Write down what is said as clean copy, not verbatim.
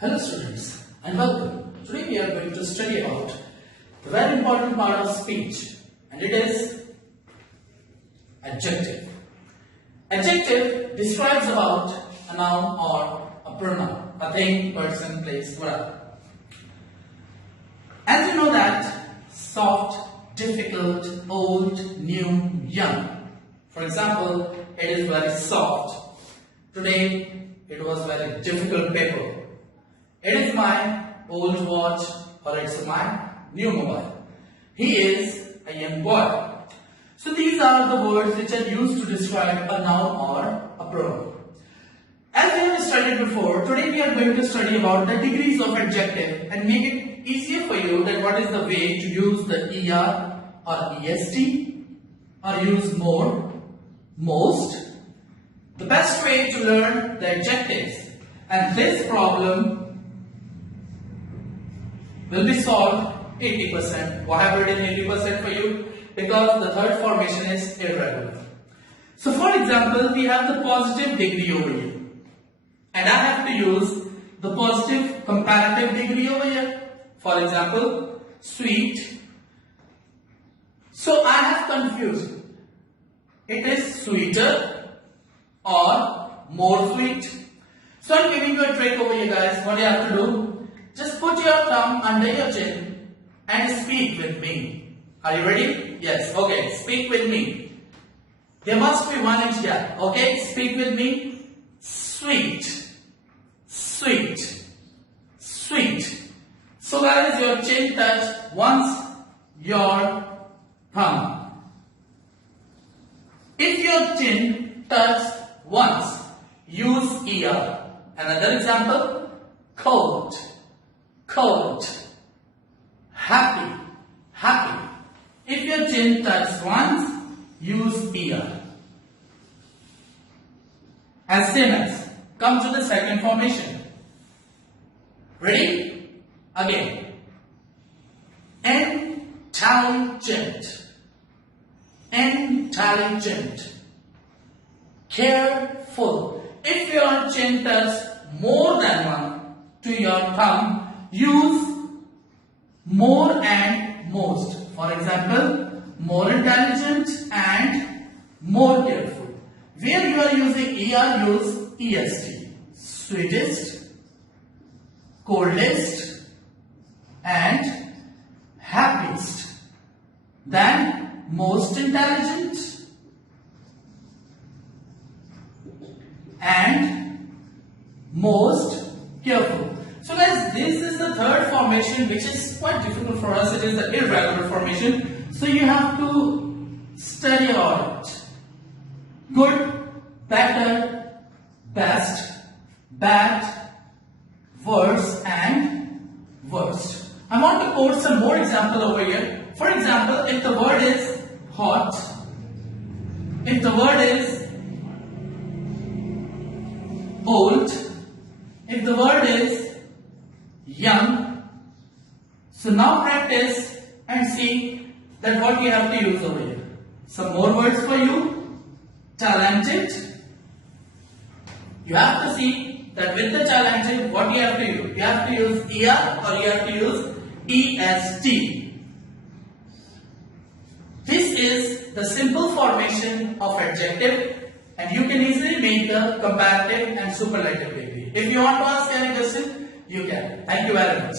Hello students and welcome. Today we are going to study about the very important part of speech, and it is adjective. Adjective describes about a noun or a pronoun, a thing, person, place, whatever. As you know that soft, difficult, old, new, young. For example, it is very soft. Today it was very difficult paper. It is my old watch or it's my new mobile. He is a young boy. So these are the words which are used to describe a noun or a pronoun. As we have studied before, today we are going to study about the degrees of adjective and make it easier for you that what is the way to use the ER or EST or use more, most. The best way to learn the adjectives, and this problem will be solved 80%. Why have written 80% for you? Because the third formation is irregular. So for example, we have the positive degree over here. And I have to use the positive comparative degree over here. For example, sweet. So I have confused. It is sweeter or more sweet. So I'm giving you a trick over here, guys. What you have to do? Just put your thumb under your chin and speak with me. Are you ready? Yes. Okay. Speak with me. There must be 1 inch gap. Okay. Speak with me. Sweet. Sweet. Sweet. So that is your chin touch once your thumb. If your chin touch once, use ER. Another example. Cold. Cold. Happy. Happy. If your chin touches once, use ER. As same as. Come to the second formation. Ready? Again. Intelligent. Intelligent. Careful. If your chin touches more than one to your thumb, use more and most. For example, more intelligent and more careful. Where you are using ER, use EST. Sweetest, coldest, and happiest. Then most intelligent and most careful. So guys, this is the third formation which is quite difficult for us. It is the irregular formation. So you have to study about it. Good, better, best, bad, worse and worst. I want to quote some more example over here. For example, if the word is hot, if the word is old, if the word is young. So now practice and see that what you have to use over here. Some more words for you. Talented. You have to see that with the talented, what you have to use. You have to use ER or you have to use EST. This is the simple formation of adjective, and you can easily make the comparative and superlative degree. If you want to ask any question, you can. Thank you very much.